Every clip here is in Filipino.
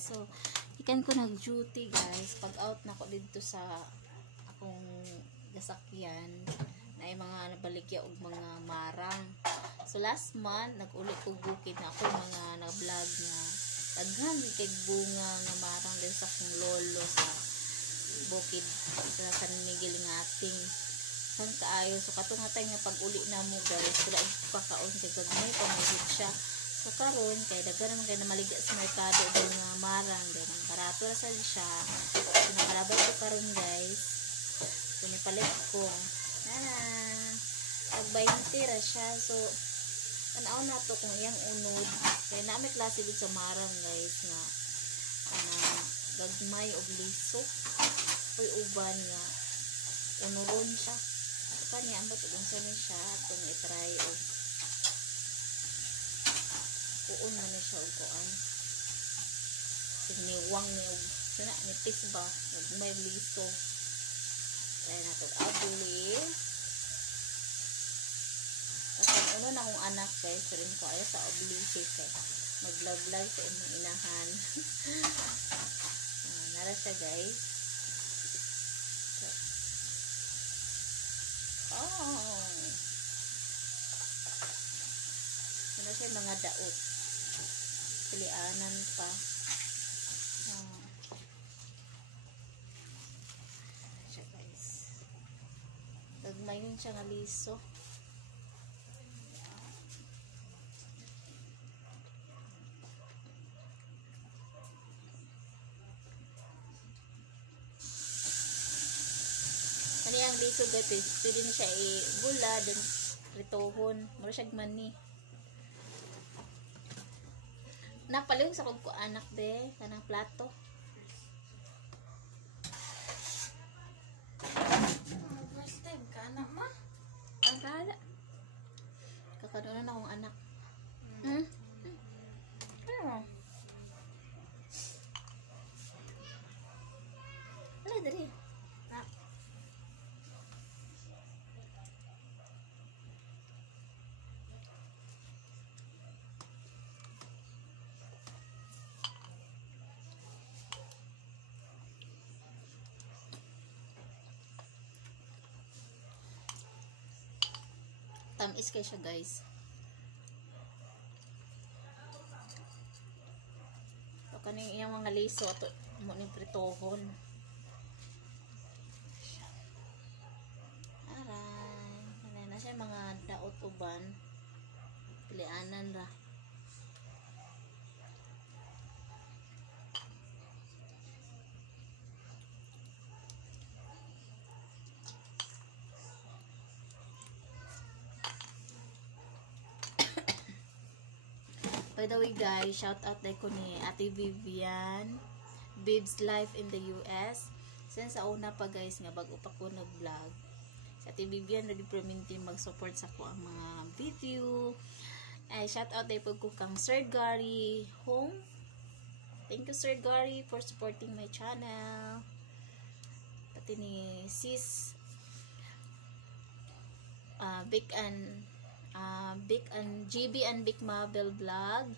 guys. So, ikan ko nag-duty guys. Pag out na ko dito sa akong gasakyan na ay mga nabaligya og mga marang. So, last month, nag-uli ko bukid na ako mga na-vlog na taghan kay bunga nga marang din sa akong lolo sa bukid sa San Miguel ng ating kan kaayo. So, katong hatay nga pag-uli na mo guys, wala og pakaon kay gagmay pamahit siya. So karon kay daghan naman kay namaligya sa merkado og mga marang ganun. Barato ra sad siya. So nakalabay ko karon guys. So nipalit ko. Tag 20 ra siya. So tanaw na to kung iyang unod. Kay na may klase gud sa marang guys nga gagmay og liso. Uy uban nga unuron siya. So kani ambot ug unsa ni siya atong i-try og kuon man siya og kuan siniwang ni og sina nipis ba may liso kaya nato abuli kasi uno na akong anak guys rin ko ay sa oblique kay mag-vlog sa imong inahan nara siya guys nara siya mga daot pilianan pa siya guys gagmayon siya nga liso ano yung liso guys pwede na siya i-bula then ritohon mura siya gmani napaliw sa kog ko anak be kanang plato. First time ka anak ma? Ang kala. Kakaroon na akong anak. Ano? Wala dari. Tamis kay siya guys. So kaning iyang mga liso ato mo ni pritohon. Aray, kanay na siya mga daot uban. Pilianan ra. By the way guys, shout out day ko ni Ate Vivian, Bib's Life in the US. Since sa una pa guys nga bago pa ko nag-vlog. Si Ate Vivian ready perminti mag-support sa ko ang mga video. Ay shout out day po ko kang Sir Gary Home. Thank you Sir Gary for supporting my channel. Pati ni Sis Big and GB and Big Mabel Vlog.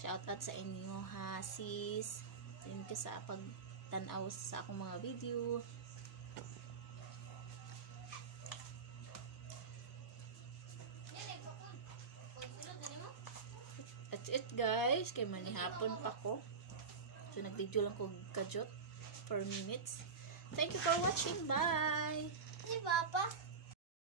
Shout out sa inyo ha sis. Thank you sa pagtanaw sa akong mga video. That's it guys. Kay manihapon pa ko. So nag-video lang ko kajot 4 minutes. Thank you for watching. Bye. Hey Papa.